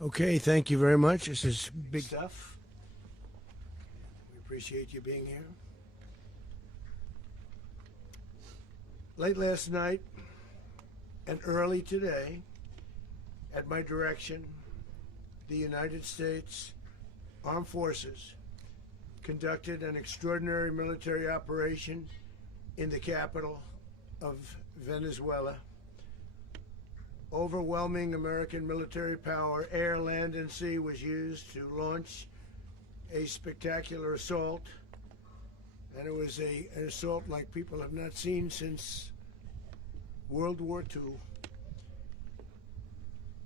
Okay, thank you very much. This is big stuff. We appreciate you being here. Late last night and early today, at my direction, the United States Armed Forces conducted an extraordinary military operation in the capital of Venezuela. Overwhelming American military power, air, land, and sea, was used to launch a spectacular assault. And it was an assault like people have not seen since World War II.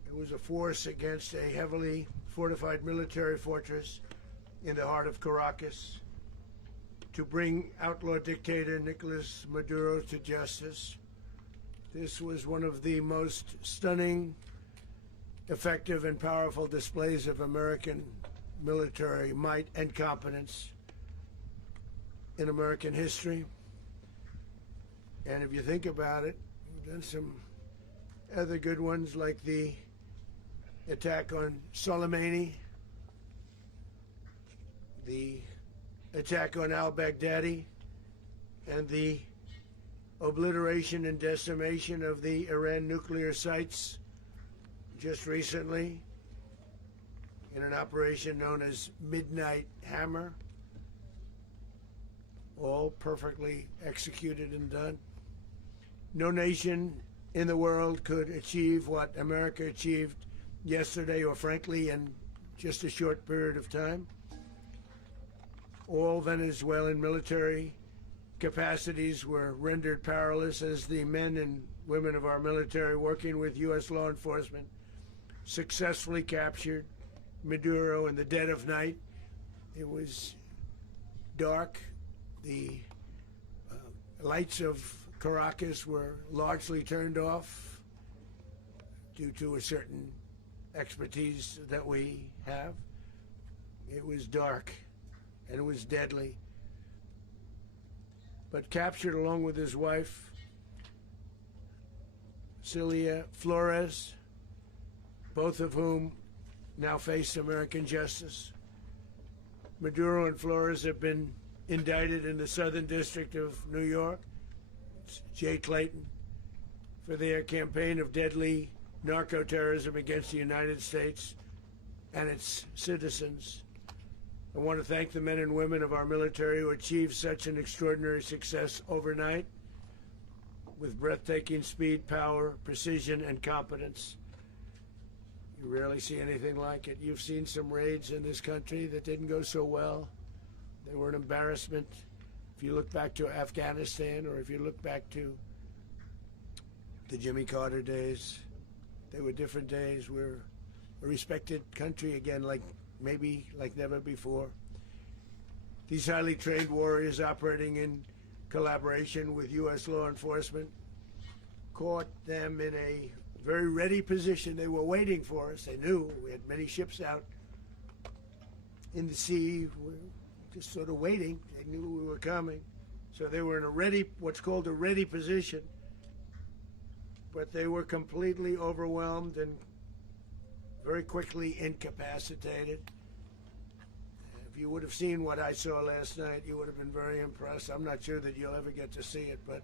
It was a force against a heavily fortified military fortress in the heart of Caracas to bring outlaw dictator Nicolás Maduro to justice. This was one of the most stunning, effective, and powerful displays of American military might and competence in American history. And if you think about it, we've done some other good ones, like the attack on Soleimani, the attack on al-Baghdadi, and the obliteration and decimation of the Iran nuclear sites just recently in an operation known as Midnight Hammer. All perfectly executed and done. No nation in the world could achieve what America achieved yesterday, or frankly in just a short period of time. All Venezuelan military capacities were rendered powerless as the men and women of our military, working with U.S. law enforcement, successfully captured Maduro in the dead of night. It was dark. The lights of Caracas were largely turned off due to a certain expertise that we have. It was dark and it was deadly. But captured along with his wife, Cilia Flores, both of whom now face American justice. Maduro and Flores have been indicted in the Southern District of New York, J. Clayton, for their campaign of deadly narco-terrorism against the United States and its citizens. I want to thank the men and women of our military who achieved such an extraordinary success overnight with breathtaking speed, power, precision, and competence. You rarely see anything like it. You've seen some raids in this country that didn't go so well. They were an embarrassment. If you look back to Afghanistan, or if you look back to the Jimmy Carter days, they were different days. We're a respected country again, maybe like never before. These highly trained warriors, operating in collaboration with U.S. law enforcement, caught them in a very ready position. They were waiting for us. They knew we had many ships out in the sea. We're just sort of waiting. They knew we were coming. So they were in a ready, what's called a ready position. But they were completely overwhelmed and very quickly incapacitated. If you would have seen what I saw last night, you would have been very impressed. I'm not sure that you'll ever get to see it, but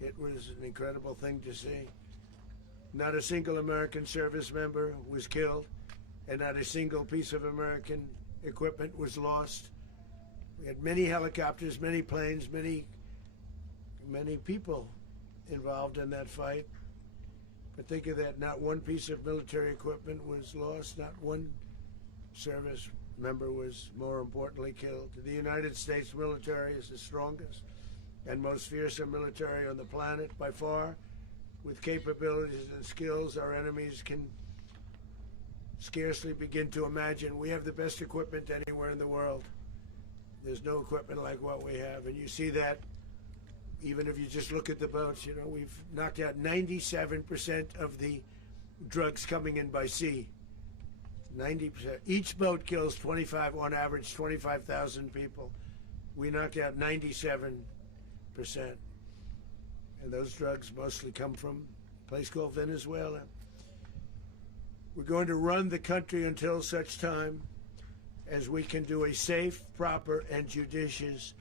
it was an incredible thing to see. Not a single American service member was killed, and not a single piece of American equipment was lost. We had many helicopters, many planes, many people involved in that fight. But think of that, not one piece of military equipment was lost, not one service member was, more importantly, killed. The United States military is the strongest and most fearsome military on the planet by far, with capabilities and skills our enemies can scarcely begin to imagine. We have the best equipment anywhere in the world. There's no equipment like what we have, and you see that even if you just look at the boats. You know, we've knocked out 97% of the drugs coming in by sea. 90%. Each boat kills on average 25,000 people. We knocked out 97%. And those drugs mostly come from a place called Venezuela. We're going to run the country until such time as we can do a safe, proper, and judicious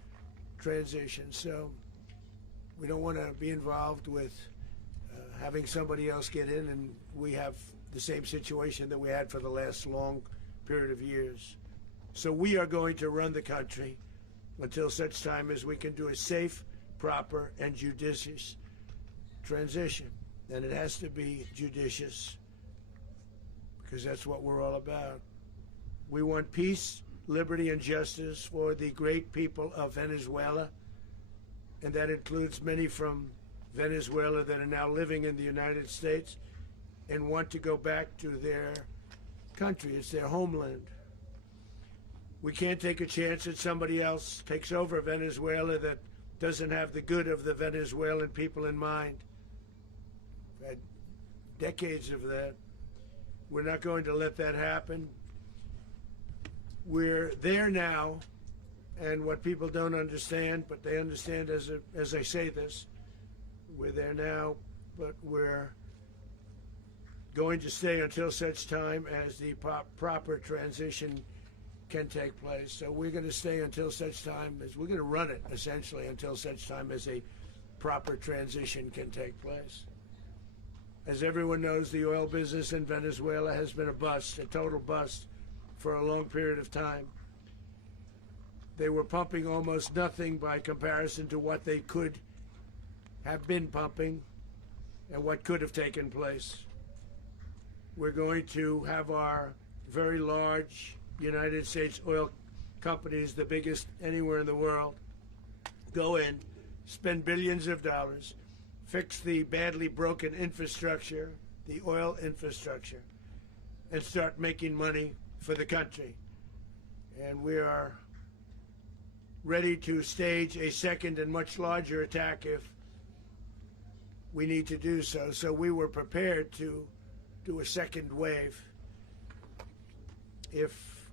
transition. So we don't want to be involved with having somebody else get in and we have the same situation that we had for the last long period of years. So we are going to run the country until such time as we can do a safe, proper, and judicious transition. And it has to be judicious because that's what we're all about. We want peace, liberty, and justice for the great people of Venezuela, and that includes many from Venezuela that are now living in the United States and want to go back to their country. It's their homeland. We can't take a chance that somebody else takes over Venezuela that doesn't have the good of the Venezuelan people in mind. We've had decades of that. We're not going to let that happen. We're there now, and what people don't understand, but they understand as I say this, we're there now, but we're going to stay until such time as the proper transition can take place. So we're going to stay until such time as we're going to run it, essentially, until such time as a proper transition can take place. As everyone knows, the oil business in Venezuela has been a bust, a total bust, for a long period of time. They were pumping almost nothing by comparison to what they could have been pumping and what could have taken place. We're going to have our very large United States oil companies, the biggest anywhere in the world, go in, spend billions of dollars, fix the badly broken infrastructure, the oil infrastructure, and start making money for the country. And we are ready to stage a second and much larger attack if we need to do so. So we were prepared to do a second wave if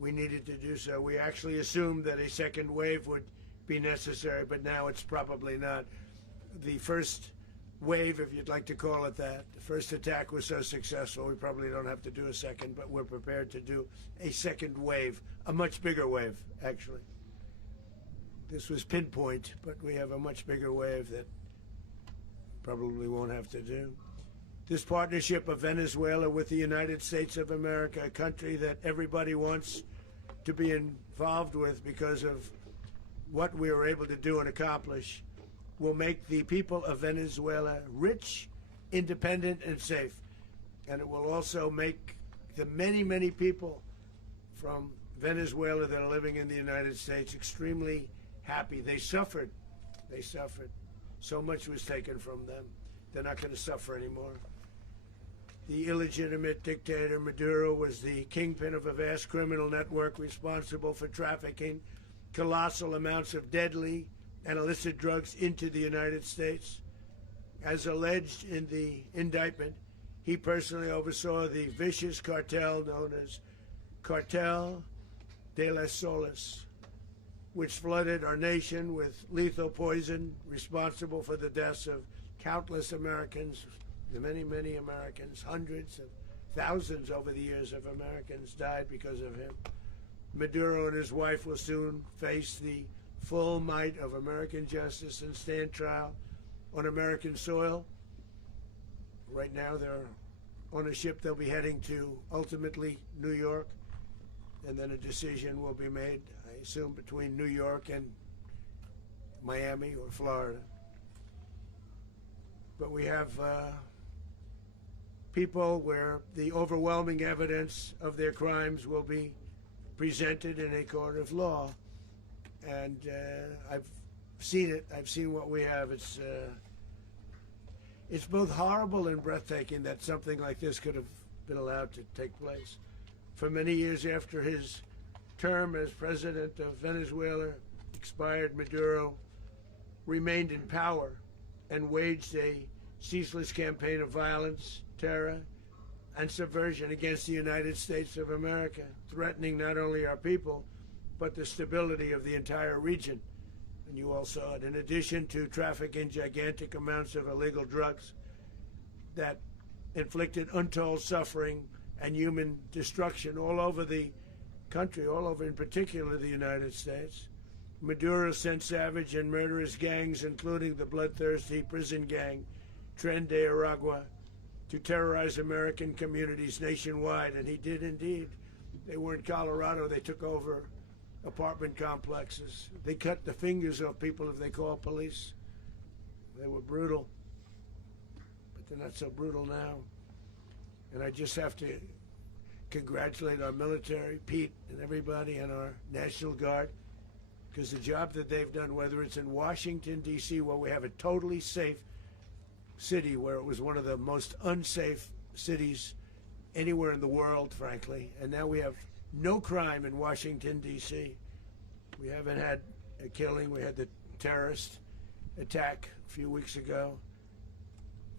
we needed to do so. We actually assumed that a second wave would be necessary, but now it's probably not. The first wave, if you'd like to call it that, the first attack was so successful, we probably don't have to do a second, but we're prepared to do a second wave, a much bigger wave, actually. This was pinpoint, but we have a much bigger wave that probably won't have to do. This partnership of Venezuela with the United States of America, a country that everybody wants to be involved with because of what we were able to do and accomplish, will make the people of Venezuela rich, independent, and safe. And it will also make the many, many people from Venezuela that are living in the United States extremely happy. They suffered. They suffered. So much was taken from them. They're not going to suffer anymore. The illegitimate dictator Maduro was the kingpin of a vast criminal network responsible for trafficking colossal amounts of deadly and illicit drugs into the United States. As alleged in the indictment, he personally oversaw the vicious cartel known as Cartel de las Solas, which flooded our nation with lethal poison, responsible for the deaths of countless Americans, the many, many Americans. Hundreds of thousands over the years of Americans died because of him. Maduro and his wife will soon face the full might of American justice and stand trial on American soil. Right now they're on a ship. They'll be heading to ultimately New York, and then a decision will be made, I assume, between New York and Miami or Florida. But we have people where the overwhelming evidence of their crimes will be presented in a court of law. And I've seen it. I've seen what we have. It's both horrible and breathtaking that something like this could have been allowed to take place. For many years after his term as president of Venezuela expired, Maduro remained in power and waged a ceaseless campaign of violence, terror, and subversion against the United States of America, threatening not only our people, but the stability of the entire region. And you all saw it. In addition to trafficking gigantic amounts of illegal drugs that inflicted untold suffering and human destruction all over the country, all over in particular the United States. Maduro sent savage and murderous gangs, including the bloodthirsty prison gang Tren de Aragua, to terrorize American communities nationwide, and he did indeed. They were in Colorado. They took over apartment complexes. They cut the fingers off people if they called police. They were brutal, but they're not so brutal now. And I just have to congratulate our military, Pete and everybody, and our National Guard, because the job that they've done, whether it's in Washington, D.C., where we have a totally safe city, where it was one of the most unsafe cities anywhere in the world, frankly, and now we have no crime in Washington, D.C. We haven't had a killing. We had the terrorist attack a few weeks ago.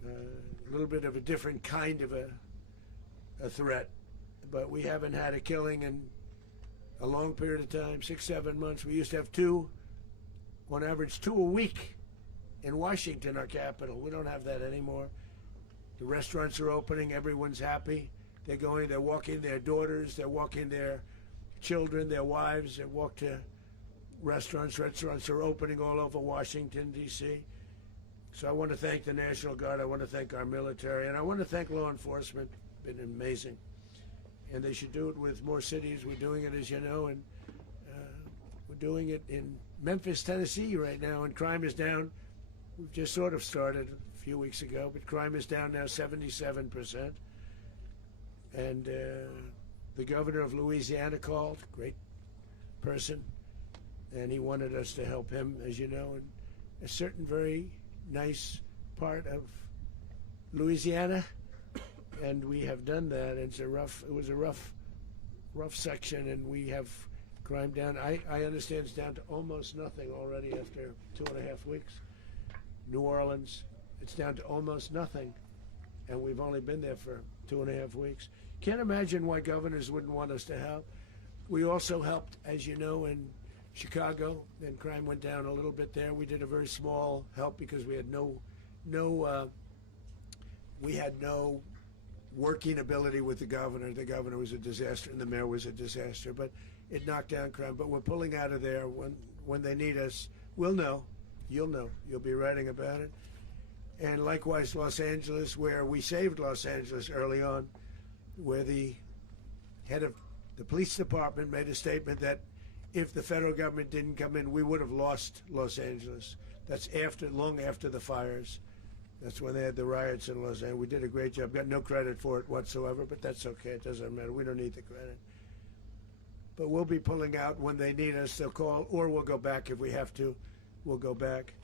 A little bit of a different kind of a threat, but we haven't had a killing in a long period of time, 6-7 months. We used to have two, on average, 2 a week in Washington, our capital. We don't have that anymore. The restaurants are opening. Everyone's happy. They're going, they're walking their daughters, they're walking their children, their wives. They walk to restaurants. Restaurants are opening all over Washington, D.C. So I want to thank the National Guard. I want to thank our military. And I want to thank law enforcement. It's been amazing. And they should do it with more cities. We're doing it, as you know, and we're doing it in Memphis, Tennessee right now, and crime is down. We've just sort of started a few weeks ago, but crime is down now 77%. And the governor of Louisiana called, great person, and he wanted us to help him, as you know, in a certain very nice part of Louisiana, and we have done that. It was a rough section, and we have crime down. I understand it's down to almost nothing already after 2.5 weeks. New Orleans, it's down to almost nothing, and we've only been there for 2.5 weeks. Can't imagine why governors wouldn't want us to help. We also helped, as you know, in Chicago, and crime went down a little bit there. We did a very small help because we had no working ability with the governor. The governor was a disaster, and the mayor was a disaster. But it knocked down crime. But we're pulling out of there when they need us. We'll know. You'll know. You'll be writing about it. And likewise, Los Angeles, where we saved Los Angeles early on, where the head of the police department made a statement that if the federal government didn't come in, we would have lost Los Angeles. That's long after the fires. That's when they had the riots in Los Angeles. We did a great job. Got no credit for it whatsoever, but that's okay. It doesn't matter. We don't need the credit. But we'll be pulling out when they need us. They'll call, or we'll go back if we have to. We'll go back.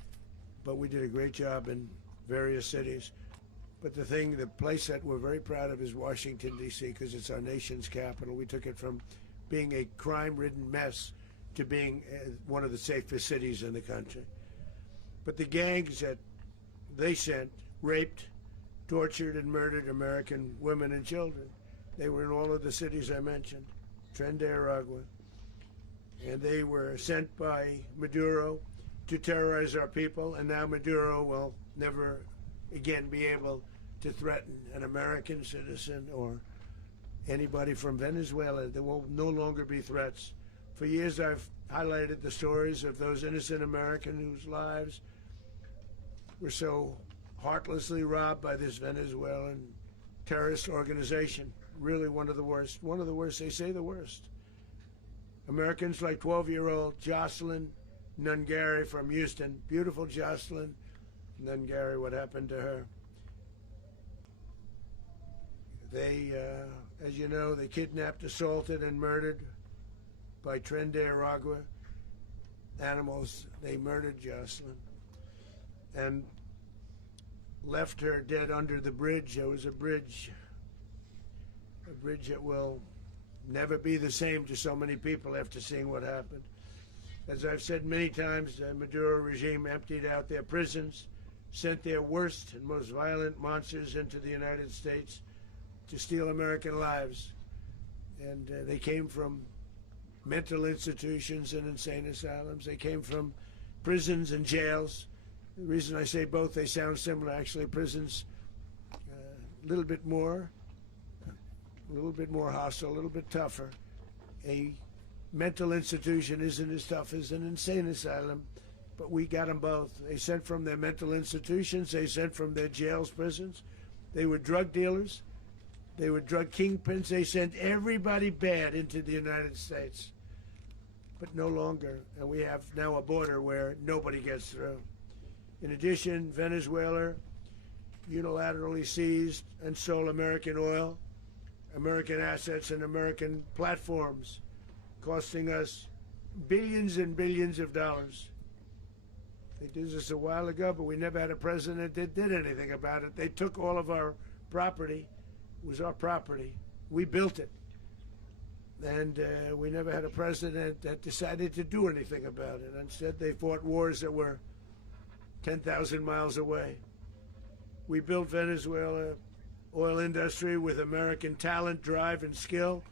But we did a great job in various cities. But the place that we're very proud of is Washington, D.C., because it's our nation's capital. We took it from being a crime-ridden mess to being one of the safest cities in the country. But the gangs that they sent raped, tortured, and murdered American women and children. They were in all of the cities I mentioned, Tren de Aragua. And they were sent by Maduro to terrorize our people, and now Maduro will never again be able to threaten an American citizen or anybody from Venezuela. There will no longer be threats. For years I've highlighted the stories of those innocent Americans whose lives were so heartlessly robbed by this Venezuelan terrorist organization. Really one of the worst. One of the worst, they say the worst. Americans like 12-year-old Jocelyn Nungary from Houston. Beautiful Jocelyn Nungary, what happened to her? They, as you know, they kidnapped, assaulted, and murdered by Tren de Aragua animals. They murdered Jocelyn and left her dead under the bridge. There was a bridge that will never be the same to so many people after seeing what happened. As I've said many times, the Maduro regime emptied out their prisons, sent their worst and most violent monsters into the United States to steal American lives. And they came from mental institutions and insane asylums. They came from prisons and jails. The reason I say both, they sound similar. Actually, prisons, little bit more hostile, a little bit tougher. A mental institution isn't as tough as an insane asylum, but we got them both. They sent from their mental institutions, they sent from their jails, prisons. They were drug dealers, they were drug kingpins, they sent everybody bad into the United States. But no longer, and we have now a border where nobody gets through. In addition, Venezuela unilaterally seized and stole American oil, American assets, and American platforms, costing us billions and billions of dollars. They did this a while ago, but we never had a president that did anything about it. They took all of our property. It was our property. We built it. And we never had a president that decided to do anything about it. Instead, they fought wars that were 10,000 miles away. We built Venezuela oil industry with American talent, drive, and skill,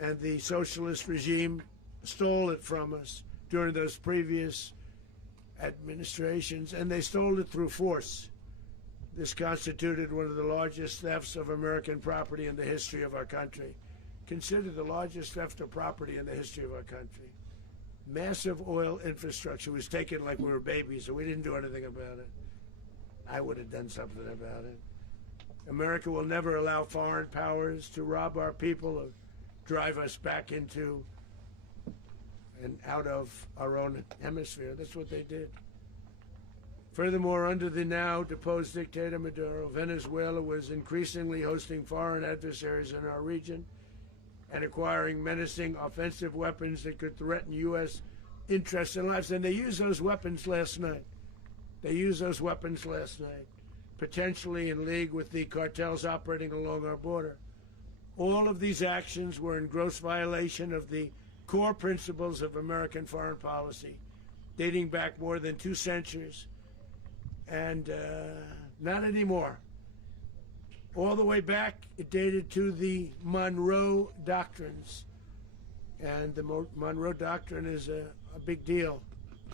and the socialist regime stole it from us during those previous administrations, and they stole it through force. This constituted one of the largest thefts of American property in the history of our country. Considered the largest theft of property in the history of our country. Massive oil infrastructure was taken like we were babies, and we didn't do anything about it. I would have done something about it. America will never allow foreign powers to rob our people or drive us back into and out of our own hemisphere. That's what they did. Furthermore, under the now deposed dictator Maduro, Venezuela was increasingly hosting foreign adversaries in our region and acquiring menacing offensive weapons that could threaten U.S. interests and lives. And they used those weapons last night. Potentially in league with the cartels operating along our border. All of these actions were in gross violation of the core principles of American foreign policy, dating back more than 2 centuries. And not anymore. All the way back, it dated to the Monroe Doctrines. And the Monroe Doctrine is a big deal.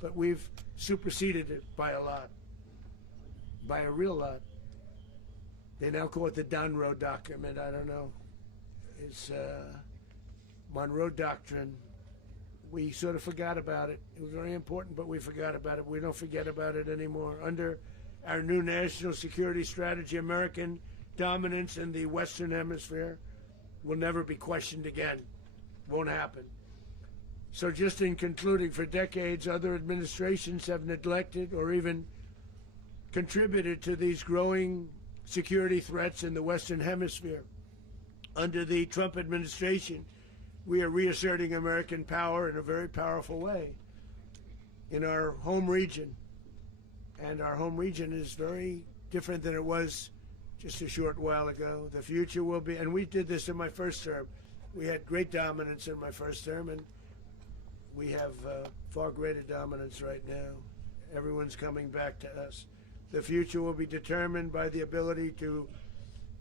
But we've superseded it by a lot. By a real lot. They now call it the Monroe Document. I don't know. It's Monroe Doctrine. We sort of forgot about it. It was very important, but we forgot about it. We don't forget about it anymore. Under our new national security strategy, American dominance in the Western Hemisphere will never be questioned again. Won't happen. So just in concluding, for decades, other administrations have neglected or even contributed to these growing security threats in the Western Hemisphere. Under the Trump administration, we are reasserting American power in a very powerful way in our home region. And our home region is very different than it was just a short while ago. The future will be, and we did this in my first term. We had great dominance in my first term, and we have far greater dominance right now. Everyone's coming back to us. The future will be determined by the ability to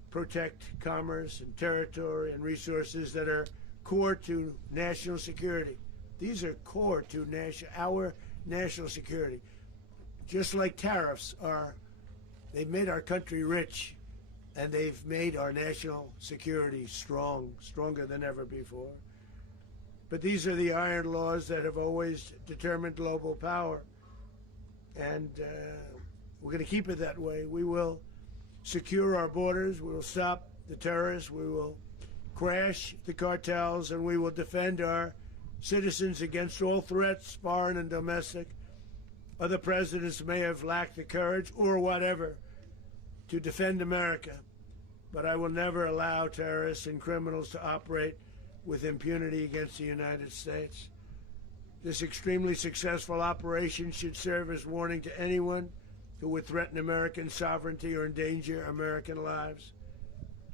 protect commerce and territory and resources that are core to national security. These are core to our national security. Just like tariffs are, they've made our country rich, and they've made our national security strong, stronger than ever before. But these are the iron laws that have always determined global power. And we're going to keep it that way. We will secure our borders. We will stop the terrorists. We will crash the cartels, and we will defend our citizens against all threats, foreign and domestic. Other presidents may have lacked the courage or whatever to defend America, but I will never allow terrorists and criminals to operate with impunity against the United States. This extremely successful operation should serve as warning to anyone who would threaten American sovereignty or endanger American lives.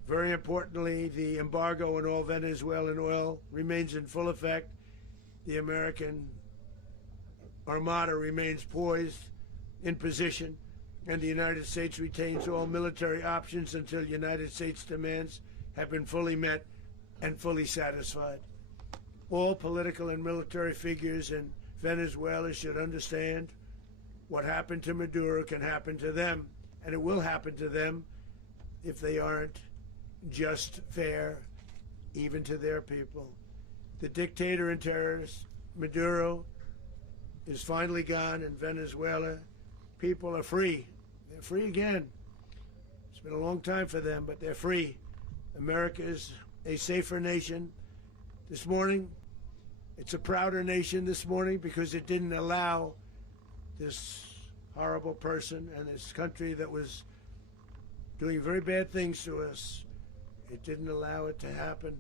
Very importantly, the embargo on all Venezuelan oil remains in full effect. The American Armada remains poised in position, and the United States retains all military options until United States demands have been fully met and fully satisfied. All political and military figures in Venezuela should understand what happened to Maduro can happen to them, and it will happen to them if they aren't just, fair, even to their people. The dictator and terrorist, Maduro, is finally gone in Venezuela. People are free. They're free again. It's been a long time for them, but they're free. America is a safer nation. This morning, it's a prouder nation this morning because it didn't allow this horrible person and this country that was doing very bad things to us. It didn't allow it to happen.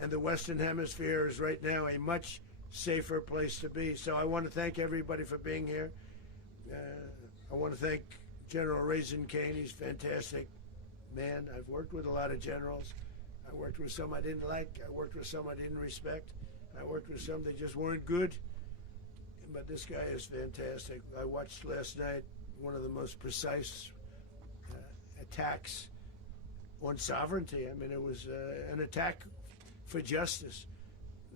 And the Western Hemisphere is right now a much safer place to be. So I want to thank everybody for being here. I want to thank General Raisin Kane. He's a fantastic man. I've worked with a lot of generals. I worked with some I didn't like. I worked with some I didn't respect. I worked with some that just weren't good. But this guy is fantastic. I watched last night one of the most precise attacks on sovereignty. I mean, it was an attack for justice.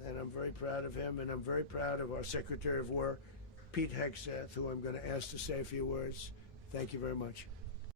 And I'm very proud of him, and I'm very proud of our Secretary of War, Pete Hegseth, who I'm going to ask to say a few words. Thank you very much.